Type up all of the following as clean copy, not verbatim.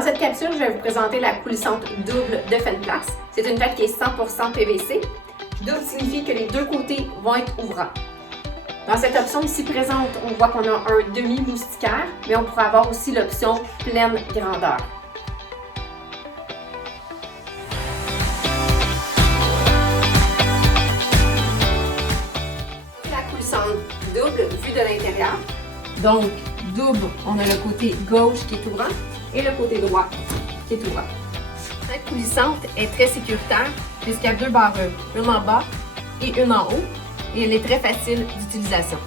Dans cette capsule, je vais vous présenter la coulissante double de Fenplas. C'est une tête qui est 100% PVC. Double signifie que les deux côtés vont être ouvrants. Dans cette option ici présente, on voit qu'on a un demi-moustiquaire, mais on pourrait avoir aussi l'option pleine grandeur. La coulissante double vue de l'intérieur. Donc, double, on a le côté gauche qui est ouvrant et le côté droit qui est ouvrant. Cette coulissante est très sécuritaire puisqu'il y a deux barreux, une en bas et une en haut, et elle est très facile d'utilisation.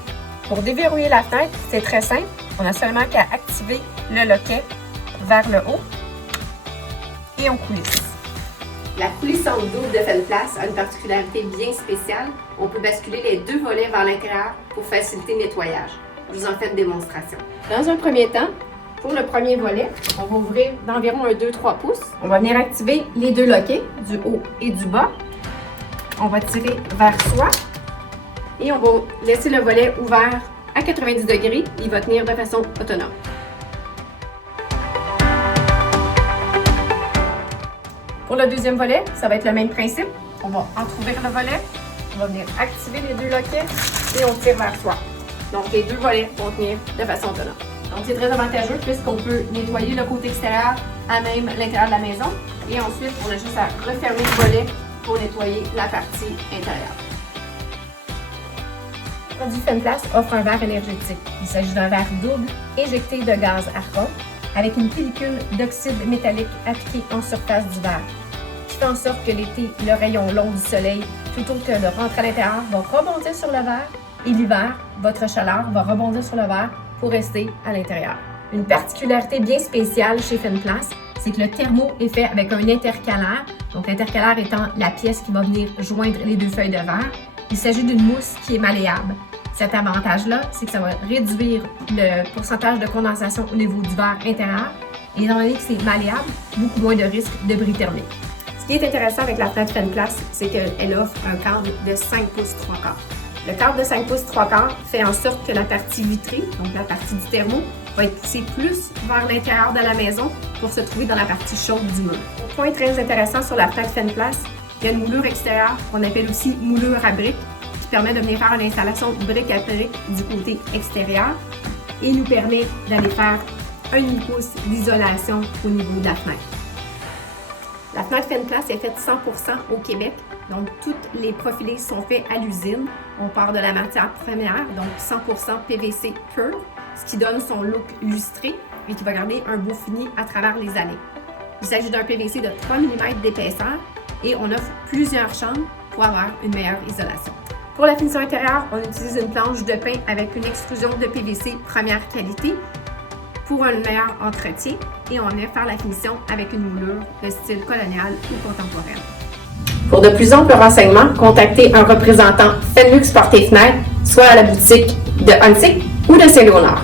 Pour déverrouiller la fenêtre, c'est très simple. On a seulement qu'à activer le loquet vers le haut et on coulisse. La coulissante double de Fenplas a une particularité bien spéciale. On peut basculer les deux volets vers l'intérieur pour faciliter le nettoyage. Je vous en fais une démonstration. Dans un premier temps, pour le premier volet, on va ouvrir d'environ un 2-3 pouces. On va venir activer les deux loquets, du haut et du bas. On va tirer vers soi et on va laisser le volet ouvert à 90 degrés. Il va tenir de façon autonome. Pour le deuxième volet, ça va être le même principe. On va entrouvrir le volet, on va venir activer les deux loquets et on tire vers soi. Donc, les deux volets vont tenir de façon autonome. Donc, c'est très avantageux puisqu'on peut nettoyer le côté extérieur à même l'intérieur de la maison. Et ensuite, on a juste à refermer le volet pour nettoyer la partie intérieure. Le produit Fenplas offre un verre énergétique. Il s'agit d'un verre double éjecté de gaz argon avec une pellicule d'oxyde métallique appliquée en surface du verre, qui fait en sorte que l'été, le rayon long du soleil, plutôt que de rentrer à l'intérieur, va rebondir sur le verre. Et l'hiver, votre chaleur va rebondir sur le verre pour rester à l'intérieur. Une particularité bien spéciale chez Fenplas, c'est que le thermo est fait avec un intercalaire. Donc l'intercalaire étant la pièce qui va venir joindre les deux feuilles de verre. Il s'agit d'une mousse qui est malléable. Cet avantage-là, c'est que ça va réduire le pourcentage de condensation au niveau du verre intérieur. Et étant donné que c'est malléable, beaucoup moins de risque de bris thermique. Ce qui est intéressant avec la fenêtre Fenplas, c'est qu'elle offre un cadre de 5 pouces 3 quarts. Le cadre de 5 pouces 3 quarts fait en sorte que la partie vitrée, donc la partie du thermo, va être poussée plus vers l'intérieur de la maison pour se trouver dans la partie chaude du mur. Un point très intéressant sur la fenêtre Fenplas, il y a une moulure extérieure qu'on appelle aussi moulure à briques qui permet de venir faire une installation brique à brique du côté extérieur et nous permet d'aller faire un demi-pouce d'isolation au niveau de la fenêtre. La fenêtre Fenplas est faite 100% au Québec, donc toutes les profilés sont faits à l'usine. On part de la matière première, donc 100% PVC pur, ce qui donne son look lustré et qui va garder un beau fini à travers les années. Il s'agit d'un PVC de 3 mm d'épaisseur et on offre plusieurs chambres pour avoir une meilleure isolation. Pour la finition intérieure, on utilise une planche de pain avec une extrusion de PVC première qualité pour un meilleur entretien et on aime faire la finition avec une moulure de style colonial ou contemporaine. Pour de plus amples renseignements, contactez un représentant Fenlux Portes et Fenêtres, soit à la boutique de Huntsic ou de Saint-Léonard.